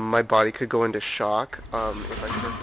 my body could go into shock if I took.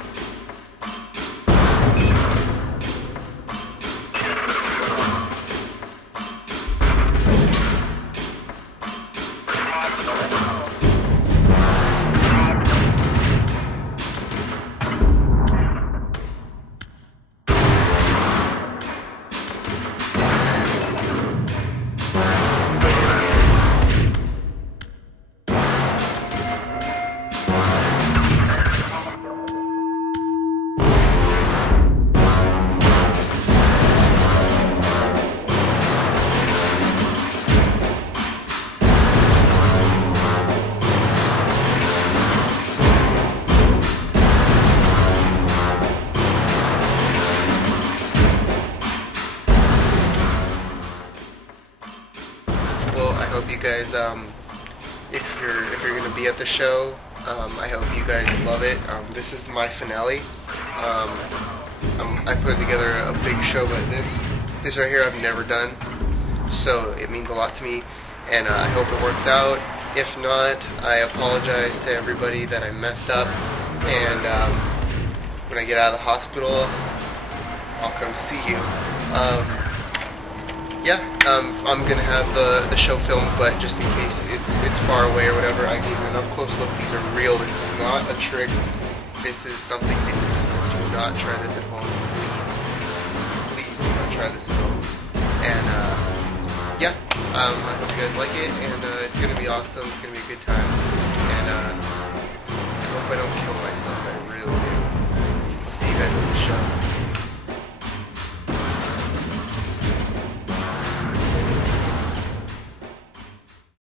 Well, I hope you guys, if you're gonna be at the show, I hope you guys love it. This is my finale. I put together a big show, but this right here I've never done, so it means a lot to me, and I hope it works out. If not, I apologize to everybody that I messed up, and when I get out of the hospital, I'll come see you. Yeah, I'm gonna have the show filmed, but just in case it's far away or whatever, I give you an up-close look. These are real. This is not a trick. This is something that do not try this at home. Please do not try this at home. And yeah, I hope you guys like it, and it's gonna be awesome. It's gonna be a good time, and I hope I don't kill myself. I really do. See you guys on the show.